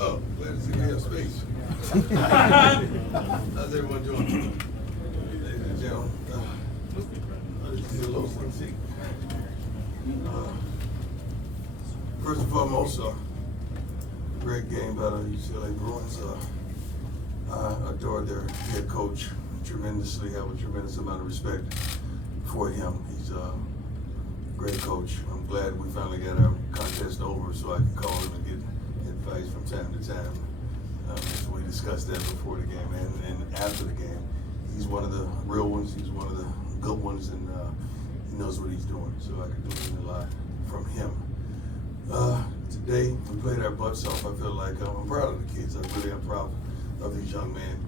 Oh, glad to see we have space. How's everyone doing? Ladies and gentlemen, this is a low seat. First and foremost, great game by the UCLA Bruins. I adore their head coach tremendously, have a tremendous amount of respect for him. He's a great coach. I'm glad we finally got our contest over so I could call him and get advice from time to time. So we discussed that before the game and after the game. He's one of the real ones. He's one of the good ones, and he knows what he's doing. So I could learn a lot from him. Today we played our butts off. I feel like I'm proud of the kids. I really am proud of these young men.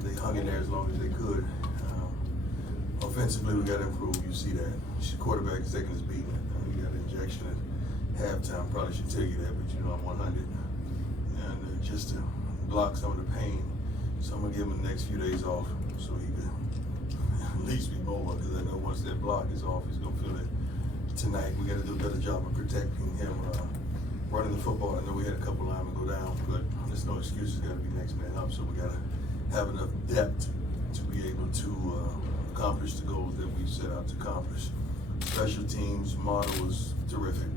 They hung in there as long as they could. Offensively, we got to improve. You see that. The quarterback is taking his beating. He got an injection at halftime. Probably should tell you that, but you know I'm 100. And just to block some of the pain, so I'm going to give him the next few days off so he could at least be mobile, because I know once that block is off, he's going to feel it tonight. We got to do a better job of protecting him, running the football. I know we had a couple linemen go down, but there's no excuses. Got to be next man up, so we got to have enough depth to be able to accomplish the goals that we set out to accomplish. Special teams, Mono was terrific.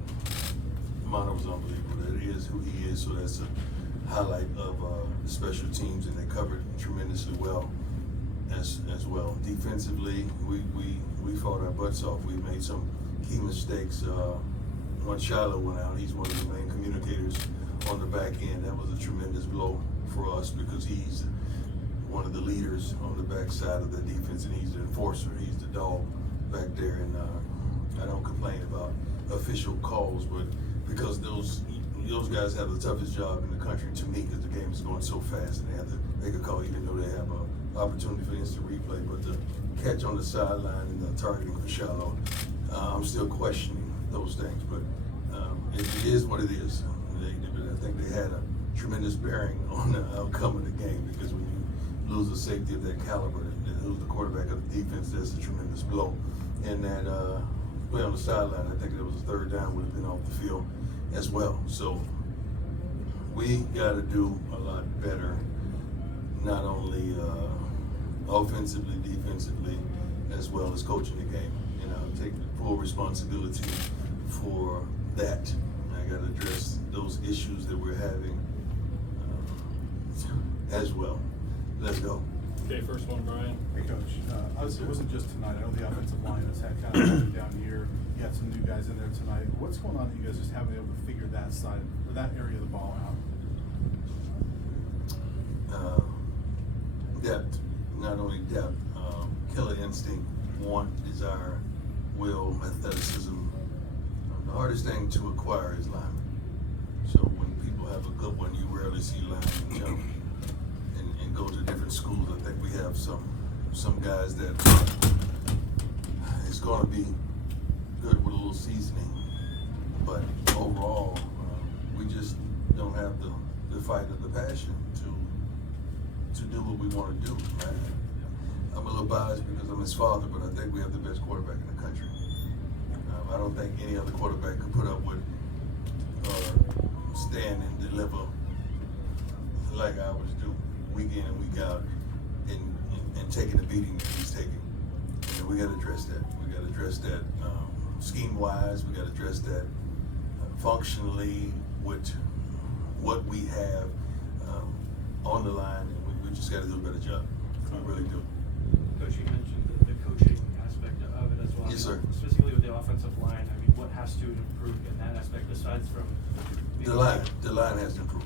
Mono was unbelievable. That is who he is, so that's a highlight of the special teams, and they covered tremendously well as well. Defensively, we fought our butts off. We made some key mistakes. When Shiloh went out, he's one of the main communicators on the back end. That was a tremendous blow for us because he's one of the leaders on the back side of the defense, and he's the enforcer. He's the dog back there, and I don't complain about official calls, but because those guys have the toughest job in the country to me, because the game is going so fast, and they could call even though they have an opportunity for instant replay. But the catch on the sideline and the targeting for Shiloh, I'm still questioning those things, but it is what it is. I think they had a tremendous bearing on the outcome of the game, because when you lose a safety of that caliber, and lose the quarterback of the defense, that's a tremendous blow. And that play on the sideline, I think it was a third down, would have been off the field as well. So we got to do a lot better, not only offensively, defensively, as well as coaching the game. And I'll take full responsibility for that. I got to address those issues that we're having as well. Let's go. Okay, first one, Brian. Hey, Coach. It wasn't just tonight. I know the offensive line has had kind of down here. You had some new guys in there tonight. What's going on that you guys just haven't been able to figure that side or that area of the ball out? Depth. Not only depth. Killer instinct, want, desire, will, athleticism. The hardest thing to acquire is linemen. So when people have a good one, you rarely see linemen jump and go to different schools. I think we have some guys that it's going to be good with a little seasoning, but overall, we just don't have the fight or the passion to do what we want to do. Right? I'm a little biased because I'm his father, but I think we have the best quarterback in the country. I don't think any other quarterback could put up with or stand and deliver like ours do, week in and week out, and taking the beating that he's taking. And we got to address that. We got to address that scheme-wise. We got to address that functionally with what we have on the line, and we just got to do a better job. We really do. Coach, you mentioned the coaching aspect of it as well. Yes, sir. Specifically with the offensive line, I mean, what has to improve in that aspect besides from the line? The line has to improve.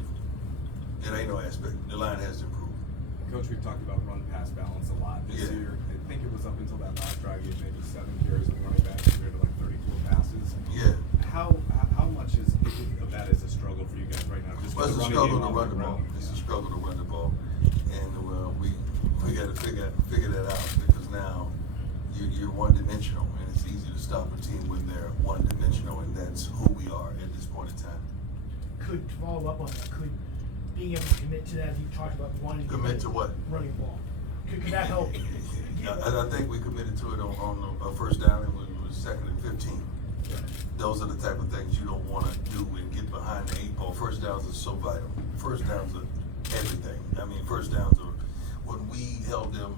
It ain't no aspect. The line has to improve. Coach, we've talked about run-pass balance a lot this year. I think it was up until that last drive, you had maybe 7 carries of running back compared to like 34 passes. Yeah. How much of that is a struggle for you guys right now? Just Well, it's a running struggle game to off run the the ball. ground. It's a struggle to run the ball, and we got to figure that out, because now you're one-dimensional, and it's easy to stop a team when they're one-dimensional, and that's who we are at this point in time. To follow up on that, could being able to commit to that, as you talked about wanting Commit to what? Running the ball. Could that help? I think we committed to it on a first down, and it was 2nd and 15. Those are the type of things you don't want to do and get behind the 8 ball. First downs are so vital. first downs are everything. I mean, first downs are, when we held them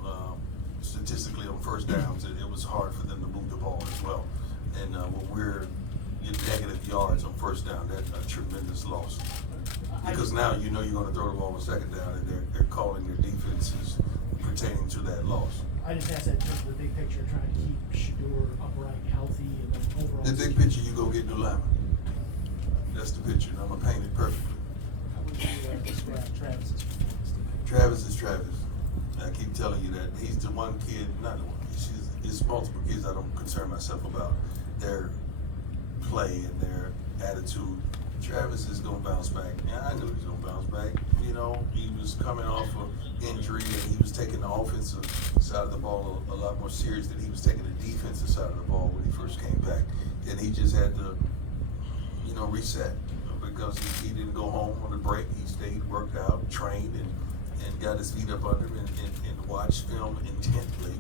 statistically on first downs, it was hard for them to move the ball as well. And when we're in negative yards on first down, that's a tremendous loss. Because now you know you're going to throw the ball on second down, and they're calling their defenses pertaining to that loss. I just asked that in terms of the big picture, trying to keep Shador upright, healthy, and then overall. The big picture, you go get new linemen. That's the picture, and I'm going to paint it perfectly. How would you describe Travis's performance today? Travis is Travis. I keep telling you that he's the one kid, not the one, it's multiple kids I don't concern myself about their play and their attitude. Travis is going to bounce back. Yeah, I knew he was going to bounce back. You know, he was coming off of injury and he was taking the offensive side of the ball a lot more serious than he was taking the defensive side of the ball when he first came back. And he just had to, you know, reset because he didn't go home on the break. He stayed, worked out, trained, and got his feet up under him and watched film intently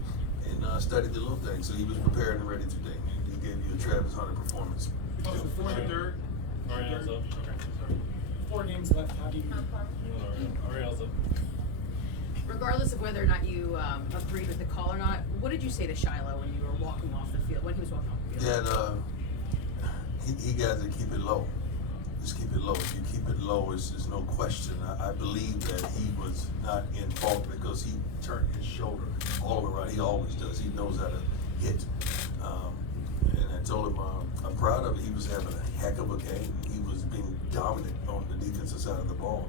and studied the little things. So he was prepared and ready today. And he gave you a Travis Hunter performance. Third. Ariel's up. Okay, sorry. 4 games left. How do you? Ariel's up. Regardless of whether or not you agreed with the call or not, what did you say to Shiloh when you were walking off the field, when he was walking off the field? That he got to keep it low. Just keep it low. If you keep it low, there's no question. I believe that he was not in fault because he turned his shoulder all the way around. He always does. He knows how to hit. And I told him I'm proud of it. He was having a heck of a game. He was being dominant on the defensive side of the ball,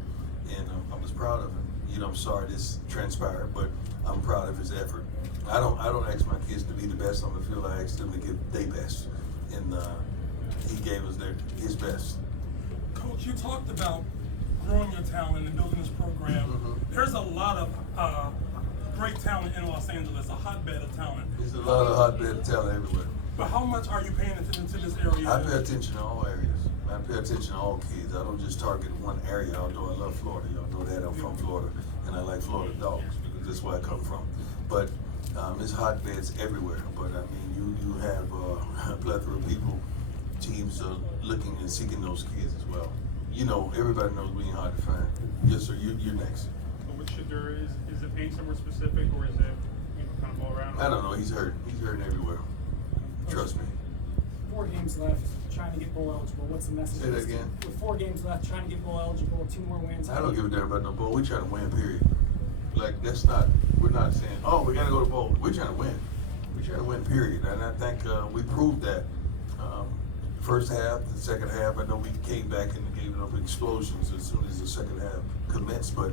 and I was proud of him. You know, I'm sorry this transpired, but I'm proud of his effort. I don't ask my kids to be the best on the field. I ask them to give their best, and he gave us his best. Coach, you talked about growing your talent and building this program. Mm-hmm. There's a lot of great talent in Los Angeles, a hotbed of talent. There's a lot of hotbed of talent everywhere. But how much are you paying attention to this area? I pay attention to all areas. I pay attention to all kids. I don't just target one area, although I love Florida. Y'all know that I'm from Florida, and I like Florida dogs because that's where I come from. But there's hotbeds everywhere. But I mean, you have a plethora of people, teams looking and seeking those kids as well. You know, everybody knows we ain't hard to find. Yes, sir. You're next. So with Shador, is it pain somewhere specific, or is it kind of all around? I don't know. He's hurt. He's hurting everywhere. Trust me. 4 games left, trying to get bowl eligible. What's the message? Say that again. With 4 games left, trying to get bowl eligible, 2 more wins. I don't give a damn about no bowl. We trying to win, period. Like, that's not, we're not saying, oh, we got to go to bowl. We're trying to win. We're trying to win, period. And I think we proved that. First half, the second half, I know we came back and gave it up explosions as soon as the second half commenced, but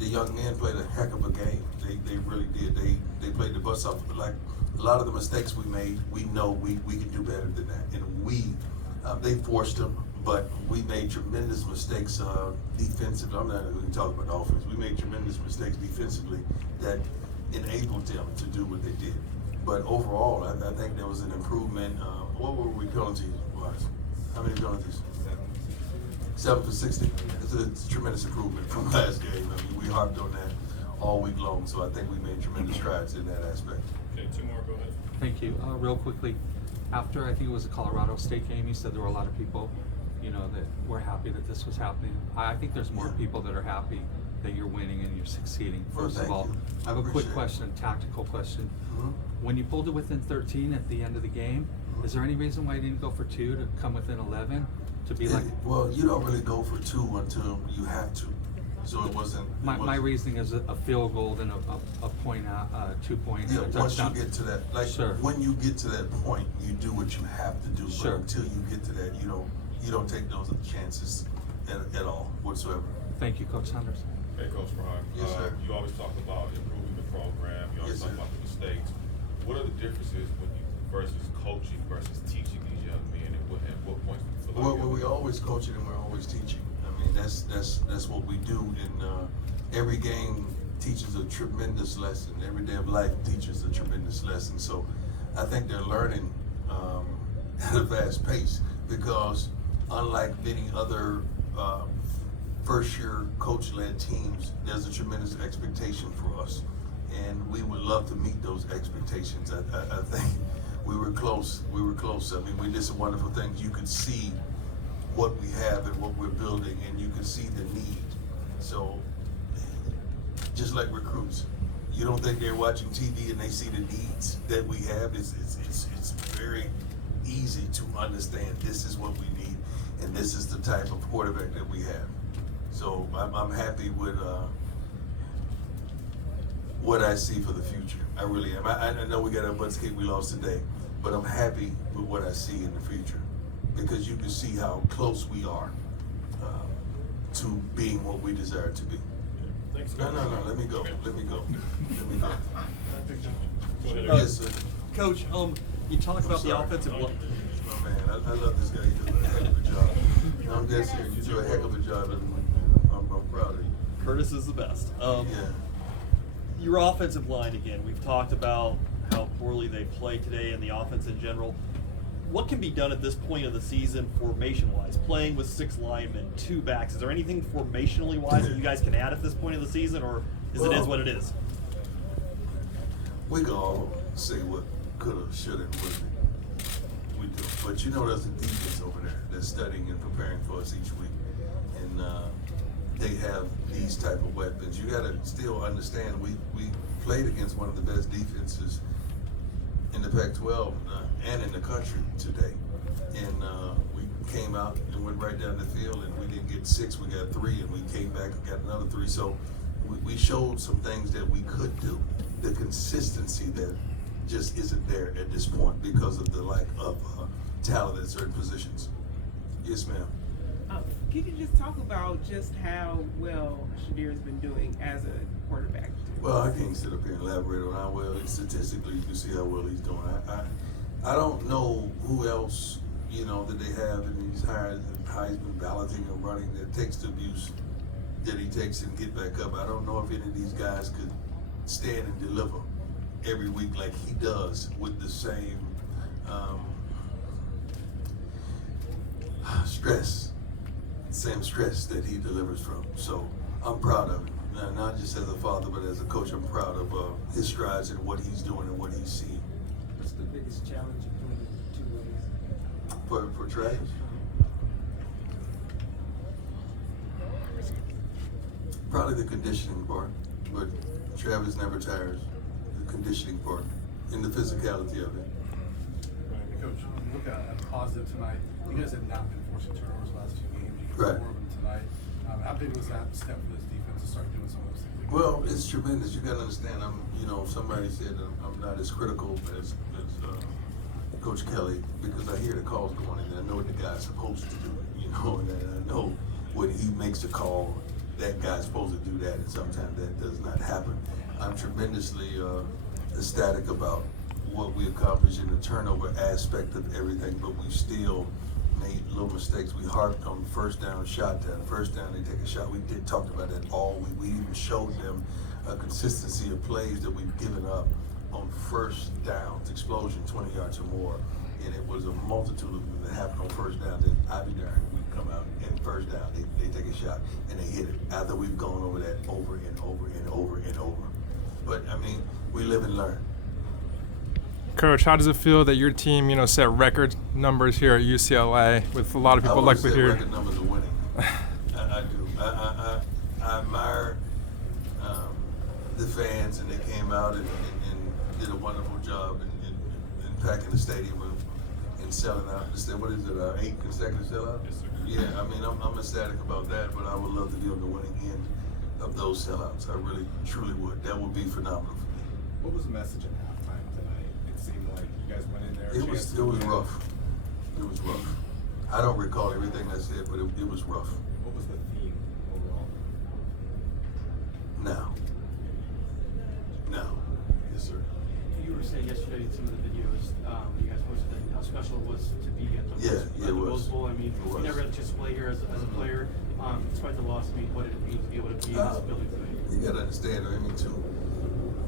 the young men played a heck of a game. They really did. They played the bus off. Like, a lot of the mistakes we made, we know we can do better than that. And they forced them, but we made tremendous mistakes defensively. I'm not even talking about the offense. We made tremendous mistakes defensively that enabled them to do what they did. But overall, I think there was an improvement. What were we penalties-wise? How many penalties? 7 for 60. It's a tremendous improvement from last game. I mean, we harped on that all week long, so I think we made tremendous strides in that aspect. Okay, 2 more, go ahead. Thank you. Real quickly, after I think it was a Colorado State game, you said there were a lot of people, you know, that were happy that this was happening. I think there's more people that are happy that you're winning and you're succeeding. Well, First of thank all, you. I have a quick Appreciate it. question, tactical question. Mhm. When you pulled it within 13 at the end of the game, is there any reason why you didn't go for 2 to come within 11 to be like? Well, you don't really go for 2 until you have to. So it wasn't. My reasoning is a field goal, then a point out, 2 point, Yeah, a once you touchdown. get to that, like Sure. when you get to that point, you do what you have to do. Sure. But until you get to that, you don't take those chances at all whatsoever. Thank you, Coach Sanders. Hey, Coach Ron. Yes, sir. You always talk about improving the program. You always Yes, talk sir. about the mistakes. What are the differences versus coaching versus teaching these young men, and what points do you feel like? Well, we always coaching and we're always teaching. I mean, that's what we do. And every game teaches a tremendous lesson. Every day of life teaches a tremendous lesson. So I think they're learning at a fast pace because unlike many other first-year coach-led teams, there's a tremendous expectation for us, and we would love to meet those expectations. I think we were close. I mean, we did some wonderful things. You could see what we have and what we're building, and you can see the need. So, just like recruits, you don't think they're watching TV and they see the needs that we have? It's very easy to understand this is what we need, and this is the type of quarterback that we have. So I'm happy with what I see for the future. I really am. I know we got our butts kicked, we lost today, but I'm happy with what I see in the future, because you can see how close we are to being what we desire to be. No, let me go. Yes, sir. Coach, you talk about the offensive line. Oh, man, I love this guy. He does a heck of a job. I'm dead serious. You do a heck of a job every week, man. I'm proud of you. Curtis is the best. Yeah. Your offensive line again. We've talked about how poorly they play today and the offense in general. What can be done at this point of the season formation-wise? Playing with 6 linemen, 2 backs. Is there anything formationally-wise that you guys can add at this point of the season, or it is what it is? We can all say what coulda, shoulda, and woulda. We do. But you know there's a defense over there that's studying and preparing for us each week. And they have these type of weapons. You gotta still understand we played against one of the best defenses in the Pac-12 and in the country today. And we came out and went right down the field, and we didn't get 6, we got 3, and we came back and got another 3. So we showed some things that we could do. The consistency that just isn't there at this point because of the lack of talent at certain positions. Yes, ma'am. Can you just talk about just how well Shadir's been doing as a quarterback? Well, I can't sit up here and elaborate on how well. Statistically, you can see how well he's doing. I don't know who else, that they have in these Heisman balloting and running that takes the abuse that he takes and get back up. I don't know if any of these guys could stand and deliver every week like he does with the same stress that he delivers from. So I'm proud of him. Not just as a father, but as a coach, I'm proud of his strides and what he's doing and what he's seeing. What's the biggest challenge in doing it 2 ways? For Travis? Probably the conditioning part, but Travis never tires. The conditioning part and the physicality of it. Right, Coach, when you look at the positive tonight, you guys have not been forcing turnovers the last 2 games. You Right. 4 of them tonight. How big was that step for this defense to start doing some of those things? Well, it's tremendous. You got to understand. Somebody said I'm not as critical as Coach Kelly, because I hear the calls going and I know what the guy's supposed to do. And I know when he makes a call, that guy's supposed to do that, and sometimes that does not happen. I'm tremendously ecstatic about what we accomplished in the turnover aspect of everything, but we still made little mistakes. We harped on first down, shot down. First down, they take a shot. We talked about that all week. We even showed them a consistency of plays that we've given up on first downs, explosion 20 yards or more. And it was a multitude of them that happened on first down. Then I'd be darned, we come out and first down, they take a shot and they hit it after we've gone over that over and over and over and over. But we live and learn. Coach, how does it feel that your team, set record numbers here at UCLA with a lot of people like we hear? Record numbers of winning. I do. I admire the fans, and they came out and did a wonderful job in packing the stadium and selling out. What is it? 8 consecutive sellouts? Yes, sir. Yeah, I'm ecstatic about that, but I would love to be on the winning end of those sellouts. I really, truly would. That would be phenomenal for me. What was the message at halftime tonight? It seemed like you guys went in there. It was rough. It was rough. I don't recall everything I said, but it was rough. What was the theme overall? Now. Yes, sir. You were saying yesterday in some of the videos you guys posted that how special it was to be at the Rose Bowl. You never had a chance to play here as a player. Despite the loss, what did it mean to be able to be in this building today? You got to understand,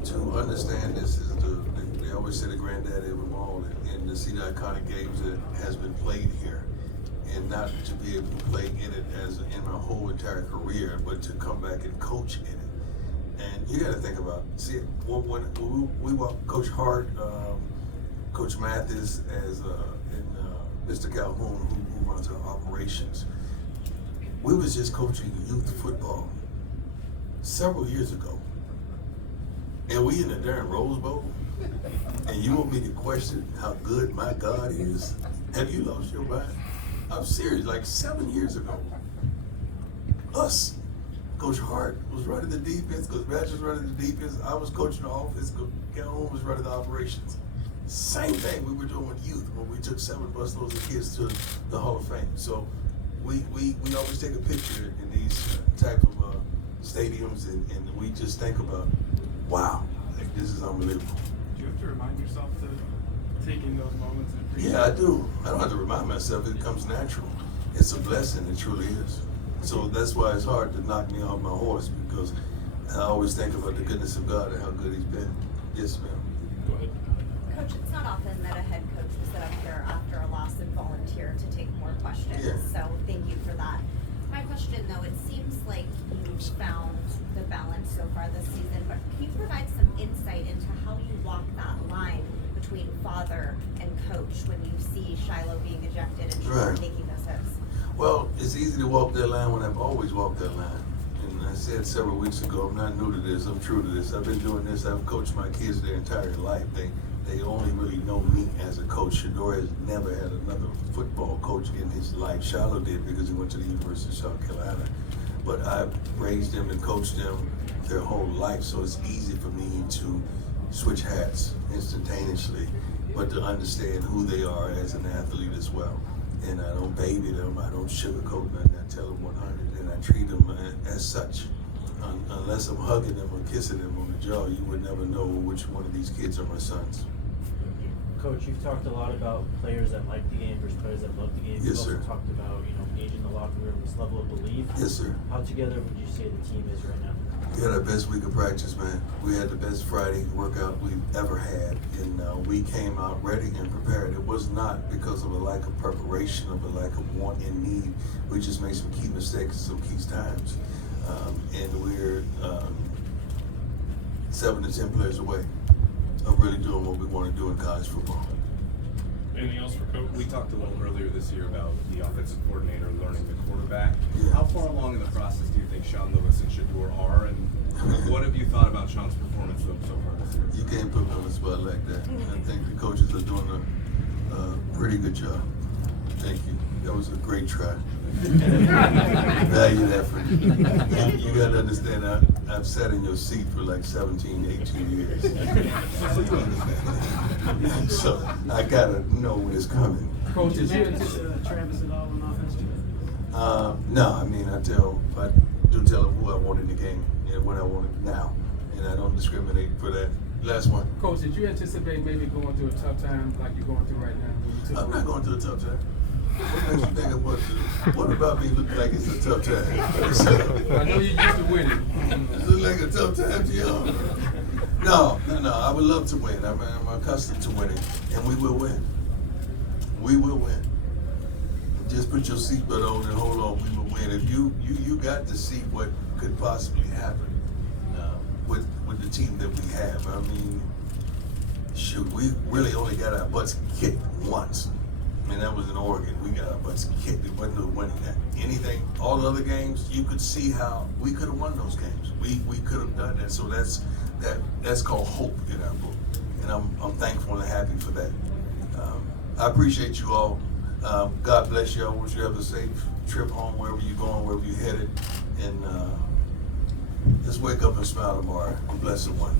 to understand this is they always say the granddaddy of them all, and to see the iconic games that has been played here, and not to be able to play in it in my whole entire career, but to come back and coach in it. And you got to think about, when we walked Coach Hart, Coach Mathis, Mr. Calhoun, who runs our operations. We was just coaching youth football several years ago. And we in the darn Rose Bowl. And you want me to question how good my God is? Have you lost your mind? I'm serious, like 7 years ago. Us, Coach Hart was running the defense, Coach Batch was running the defense, I was coaching the offense, Coach Calhoun was running the operations. Same thing we were doing with youth when we took 7 busloads of kids to the Hall of Fame. So we always take a picture in these type of stadiums and we just think about, wow, like this is unbelievable. Do you have to remind yourself to take in those moments and appreciate? Yeah, I do. I don't have to remind myself, it comes natural. It's a blessing, it truly is. So that's why it's hard to knock me off my horse, because I always think about the goodness of God and how good he's been. Yes, ma'am. Go ahead. Coach, it's not often that a head coach will sit up here after a loss and volunteer to take more questions. Yeah. So thank you for that. My question though, it seems like you've found the balance so far this season, but can you provide some insight into how you walk that line between father and coach when you see Shiloh being ejected and Sean taking those hits? Well, it's easy to walk that line when I've always walked that line. And I said several weeks ago, I'm not new to this, I'm true to this. I've been doing this, I've coached my kids their entire life. They only really know me as a coach. Shador has never had another football coach in his life. Shiloh did because he went to the University of South Carolina. But I've raised them and coached them their whole life, so it's easy for me to switch hats instantaneously, but to understand who they are as an athlete as well. And I don't baby them, I don't sugarcoat nothing, I tell them 100, and I treat them as such. Unless I'm hugging them or kissing them on the jaw, you would never know which one of these kids are my sons. Coach, you've talked a lot about players that like the game versus players that love the game. Yes, You've also sir. talked about, being in the locker room, this level of belief. Yes, sir. How together would you say the team is right now? We had our best week of practice, man. We had the best Friday workout we've ever had, and we came out ready and prepared. It was not because of a lack of preparation, of a lack of want and need. We just made some key mistakes at some key times, and we're 7 to 10 players away of really doing what we want to do in college football. Anything else for Coach? We talked a little earlier this year about the offensive coordinator learning the quarterback. Yeah. How far along in the process do you think Sean Lewis and Shador are, and what have you thought about Sean's performance so far this year? You can't put me on the spot like that. I think the coaches are doing a pretty good job. Thank you. That was a great try. Valued effort. You got to understand, I've sat in your seat for like 17, 18 years. So I got to know when it's coming. Coach, did you anticipate Travis at all on offense? No, I mean, I do tell him who I want in the game and when I want it now. And I don't discriminate for that. Last one. Coach, did you anticipate maybe going through a tough time like you're going through right now? I'm not going through a tough time. What makes you think I'm going through? What about me look like it's a tough time? I know you used to winning. It look like a tough time to you. No. I would love to win. I'm accustomed to winning, and we will win. We will win. Just put your seatbelt on and hold on. We will win. If you got to see what could possibly happen with the team that we have. I mean, shoot, we really only got our butts kicked once. I mean, that was in Oregon. We got our butts kicked. It wasn't no winning that. Anything, all the other games, you could see how we could have won those games. We could have done that. So that's called hope in our book, and I'm thankful and happy for that. I appreciate you all. God bless you. I wish you have a safe trip home wherever you're going, wherever you're headed, and just wake up and smile tomorrow. A blessed one.